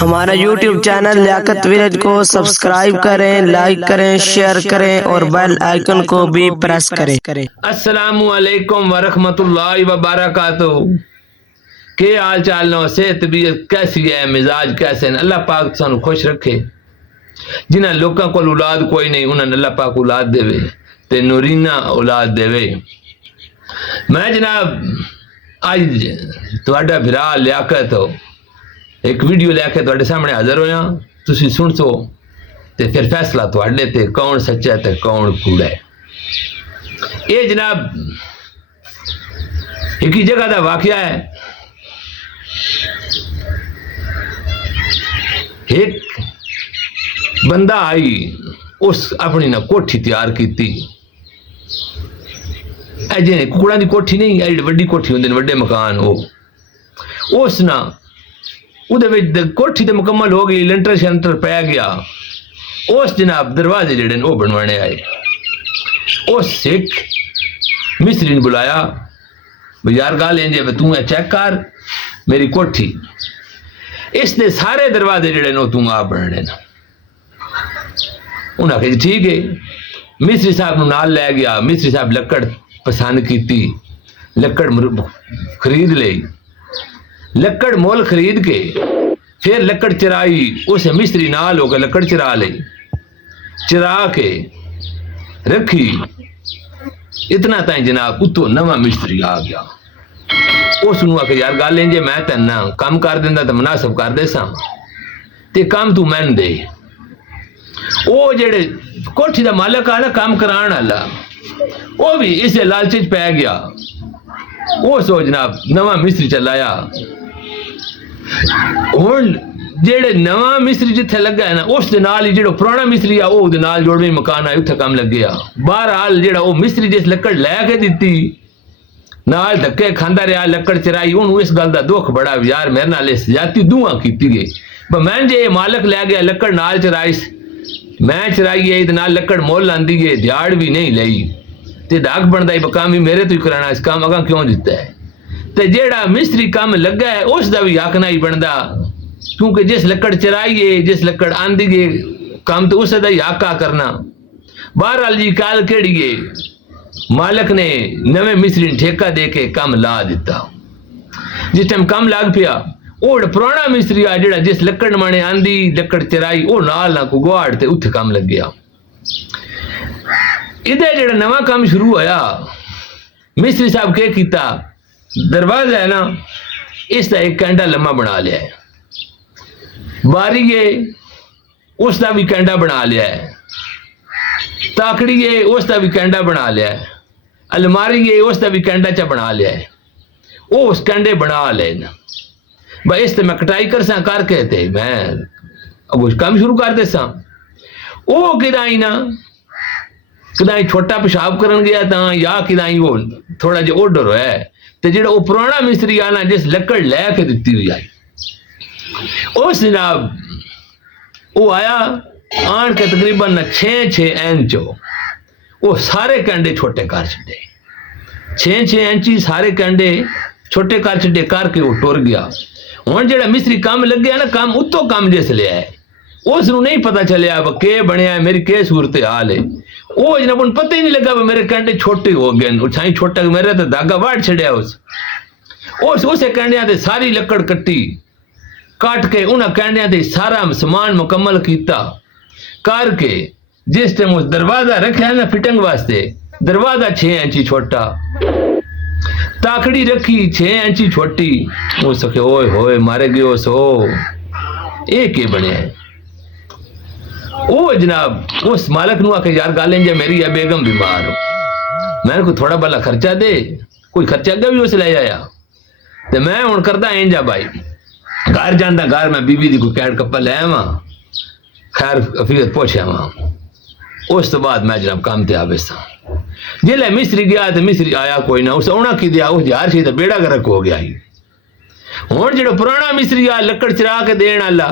ہمارا YouTube channel لیاقت village کو subscribe کریں، لائک کریں، شیئر کریں اور بیل آئیکن کو بھی پریس کریں۔ السلام علیکم ورحمۃ اللہ وبرکاتہ۔ کیا حال چال نو، صحت طبیعت کیسی ہے، مزاج کیسے ہیں؟ اللہ پاک سانو خوش رکھے۔ جنہاں لوکاں کول اولاد کوئی نہیں، انہاں اللہ پاک اولاد دے تے نورینہ اولاد دے۔ میں جناب آج تہاڈا بھرا لیاقت ایک ویڈیو لے کے تہاڈے سامنے حاضر ہویا، تسی سن سو تے پھر فیصلہ تہاڈے تے کون سچا ہے تے کون کوڑا ہے۔ یہ جناب ایک ہی جگہ دا واقعہ ہے۔ ایک بندہ آئی، اس اپنی نہ کوٹھی تیار کیتی، اے جی ککڑاں دی کوٹھی نہیں، ایڈی وڈی کوٹھی ہوندے نے، وڈے مکان۔ اس نہ کوٹھی تے مکمل ہو گئی، لنٹر شنٹر پی گیا۔ اس جناب دروازے جڑے نے وہ بنوانے آئے۔ اس سکھ مستری نے بلایا، یار گل انج ہے، تو چیک کر میری کوٹھی، اس دے سارے دروازے جڑے نے تو آپ بننے نا۔ انہاں کہ ٹھیک ہے۔ مستری صاحب نو نال لے گیا۔ مستری صاحب لکڑ پسند کیتی، لکڑ خرید لئی، لکڑ مول خرید کے پھر لکڑ چرائی۔ اس مستری نال ہو کے لکڑ چرا لئی، چرا کے رکھی۔ اتنا تائیں جناب اتو نواں مستری آ گیا۔ اس نو آکھے یار گل انج میں تین کام کر دیندا تے مناسب کر دے ساں تے کام تو مین دے۔ وہ جڑے کوٹھی دا مالک آ نا کام کران والا، وہ بھی اس لالچ پی گیا۔ وہ سو جناب نواں مستری چلایا۔ ہن جڑے نواں مستری جتھے لگا ہے نا، اس دے نال ہی جڑا پرانا مستری آ او دے نال جوڑویں مکان آئے اتھے کام لگ گیا۔ بہرحال جڑا وہ مستری جس لکڑ لے کے دتی نال دھکے کھاندا رہیا، لکڑ چرائی۔ انہوں اس گل دا دکھ بڑا، یار میرے نال اس زیادتی دعا کیتی گئی، میں جے مالک لے گیا لکڑ نال چرائیس، میں چرائی ہے نال لکڑ مول آندی ہے، دیاڑ بھی نہیں لئی تے داغ بندا ہے، کام بھی میرے تو ہی کرانا، اس کام اگاں کیوں دیتا ہے؟ تے جیڑا مستری کام لگا ہے اس دا بھی حق نہیں بندا، کیونکہ جس لکڑ چرائی ہے، جس لکڑ آندی ہے، کام تو اس دا ہی حق آ کرنا۔ بہرحال جی کال کیڑی ہے، مالک نے نویں مستری ٹھیکہ دے کے کام لا دیتا۔ جس ٹائم کام لگ پیا، وہ پرانا مستری آ جڑا جس لکڑ مانے آندی لکڑ چرائی، وہ نال نہ کو گواڑ تے اتھے کام لگ گیا۔ ادھر جڑا نواں کام شروع ہویا، مستری صاحب کیا کیتا، دروازہ ہے نا اس دا ایک کینڈا لمبا بنا لیا ہے، باری ہے اس دا بھی کینڈا بنا لیا ہے، تاکڑی ہے اس دا بھی کینڈا بنا لیا ہے، الماری ہے اس دا بھی کینڈا چا بنا لیا ہے۔ وہ اس کینڈے بنا لے نا بھائی، اس تے میں کٹائی کر ساں کر کے تے میں اب کام شروع کر دے ساں۔ وہ کدائی نا کدائی چھوٹا پیشاب کرن گیا تا، یا کدائی وہ تھوڑا جا اوڈر ہے تے جڑا وہ پرانا مستری آنا جس لکڑ لے کے دتی ہوئی آئی، اس جناب وہ آیا آن کے تقریباً 6 انچ وہ سارے کینڈے چھوٹے کر چھڈے، 6 انچی سارے کینڈے چھوٹے کر چھڈے کر کے وہ ٹر گیا۔ ہن جڑا مستری کام لگیا نا، کام اتو کام جس لیا ہے، اس نو نہیں پتا چلیا کہ بنیا ہے، میری کہ صورت حال ہے۔ وہ جناب ان پتہ ہی نہیں لگا میرے کینڈے چھوٹے ہو گئے، چھائی چھوٹا میرے تو دھاگا واڑ چھڑیا۔ اس کینڈیاں تے ساری لکڑ کٹی، کٹ کے انہاں کینڈیاں تے سارا سامان مکمل کیتا کر کے جس ٹائم اس دروازہ رکھا ہے نا فٹنگ واسطے، دروازہ 6 انچی چھوٹا، تاکڑی رکھی 6 انچی چھوٹی۔ وہ سکے اوئے ہوئے مارے گئے سو ایک ہی بنے ہیں۔ وہ جناب اس مالک نو آکے یار گالیں جے میری ہے بیگم بیمار ہو، میں کو تھوڑا بلا خرچہ دے، کوئی خرچہ اگے بھی اس لے آیا تے میں ہن کردا انجا بھائی گھر جاندا، گھر میں بی بی دی کوئی کیڑ کپا لے آواں، خیر افیت پوچھے آواں۔ اس تو بعد میں جناب کام تے آوے ساں۔ جلے مستری گیا تے مستری آیا کوئی نہ، اس اونا کی دیا اس یار سی تے بیڑا گرک ہو گیا ہی۔ ہن جڑا پرانا مستری آ لکڑ چرا کے دین والا،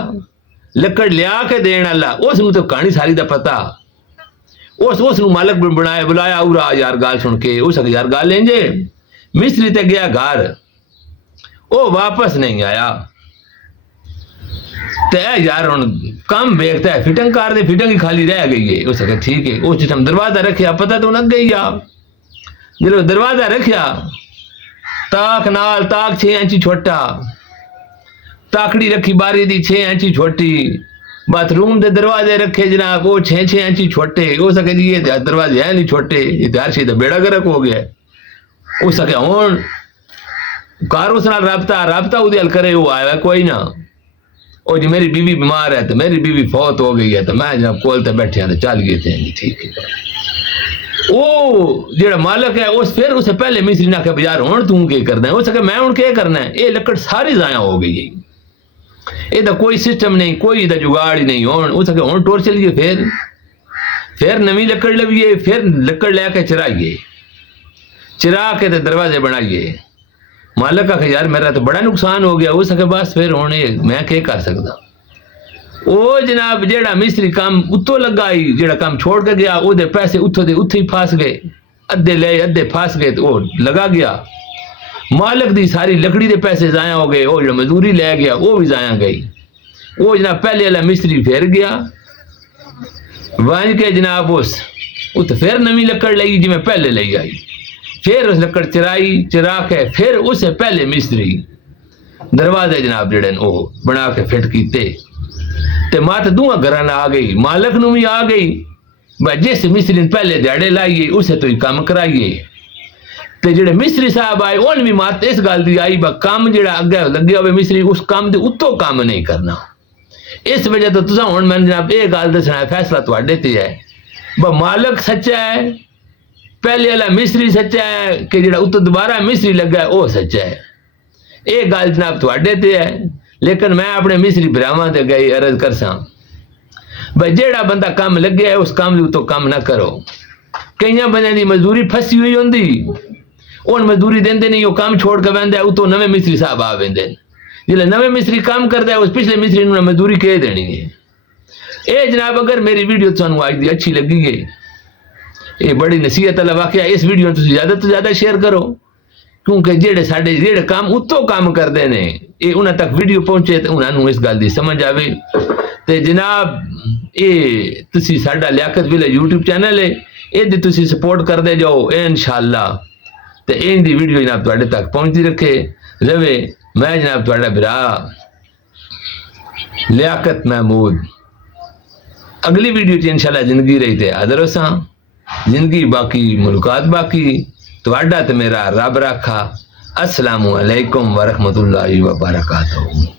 لکڑ لیا کے دین والا، اس نو تو کہانی ساری دا پتہ۔ اس نو مالک بنایا، بلایا اورا یار گال سن کے، اس یار گال لیں جے مستری تے گیا گھر، وہ واپس نہیں آیا۔ تے یار ہن کم ویکھتا ہے فٹنگ کر دے فٹنگ ہی خالی رہ گئی ہے اس کہ ٹھیک ہے اس ٹائم دروازہ رکھیا پتہ تو لگ گئی آ جلو دروازہ رکھیا تاک نال تاک 6 انچ چھوٹا تاکڑی رکھی باری دی 6 انچ چھوٹی باتھ روم دے دروازے رکھے جناب وہ 6 انچ چھوٹے ہو سکے جی یہ دروازے ہیں نہیں چھوٹے یہ تیار شی دا بیڑا گرک ہو گیا ہو سکے ہون کار اس نال رابطہ وہ دل کرے وہ آیا کوئی نہ او جی میری بیوی بیمار ہے تو میری بیوی فوت ہو گئی ہے تو میں جناب کول تے بیٹھے ہیں تو چل گئے تھے جی ٹھیک ہے وہ جڑا مالک ہے اس پھر اسے پہلے مستری نہ کہ یار ہن تو کی کرنا ہے ہو سکے میں ہن کی کرنا ہے یہ لکڑ ساری ضائع ہو گئی ہے یہ دا کوئی سسٹم نہیں کوئی دا جگاڑ ہی نہیں ہو سکے ہن ٹور چلیے پھر نوی لکڑ لویے پھر لکڑ لے کے چرائیے چرا کے تے دروازے بنائیے مالک آ کہ یار میرا تو بڑا نقصان ہو گیا ہو سکے بس پھر ہونے میں کیا کر سکتا او جناب جیڑا مستری کام اتو لگائی جیڑا کام چھوڑ کے گیا او دے پیسے اتو دے اتھے ہی پھاس گئے ادھے لے ادھے پھاس گئے تو وہ لگا گیا مالک دی ساری لکڑی دے پیسے ضائع ہو گئے وہ جو مزدوری لے گیا وہ بھی ضائع گئی وہ جناب پہلے والا مستری پھر گیا وانج کے جناب اس تو پھر نوی لکڑ لئی جی میں پہلے لئی آئی پھر اس لکڑ چرائی چرا کے پھر اسے پہلے مستری دروازے جناب جڑے وہ بنا کے فٹ کیتے تے مات دونوں گھراں آ گئی مالک نو بھی آ گئی بھائی جس مستری نے پہلے دیہڑے لائیے اسے تو ہی کام کرائیے تے جڑے مستری صاحب آئے ان بھی مات اس گل دی آئی با کام جڑا اگے لگیا ہوئے مستری اس کام دے اتو کام نہیں کرنا اس وجہ تو تساں ہن میں جناب یہ گل دسنا ہے فیصلہ تواڈے تے ہے با مالک سچا ہے پہلے والا مستری سچا ہے کہ جڑا اتو دوبارہ مستری لگا ہے وہ سچا ہے یہ گل جناب تواڈے تے ہے لیکن میں اپنے مستری بھراواں تے گئی عرض کرساں بھائی جیڑا بندہ کام لگیا ہے اس کام دی تو کام نہ کرو کئیاں بندے دی مزدوری پھسی ہوئی ہوندی ان مزدوری دیندے نہیں وہ کام چھوڑ کے ویندا ہے اتو نویں مستری صاحب آ ویندے جلے نویں مستری کام کردا ہے اس پچھلے مستری نوں مزدوری کہہ دینی ہے اے جناب اگر میری ویڈیو تانوں آج دی اچھی لگی ہے یہ بڑی نصیحت والا واقعہ اس ویڈیو تو زیادہ شیئر کرو کیونکہ جیڑے کام اتو کام کرتے ہیں یہ انہاں تک ویڈیو پہنچے تو انہوں اس گل دی سمجھ آوے تے جناب یہ تسی ساڈا لیاقت ویلا یوٹیوب چینل ہے یہ دی تسی سپورٹ کر دے جاؤ انشاءاللہ تے این دی ویڈیو جناب تواڈے تک پہنچتی رکھے رہے میں جناب تواڈا بھرا لیاقت محمود اگلی ویڈیو چ انشاءاللہ زندگی رہی تے حاضر ہوساں زندگی باقی ملکات باقی تواڈا تے میرا رب رکھا السلام علیکم ورحمۃ اللہ وبرکاتہ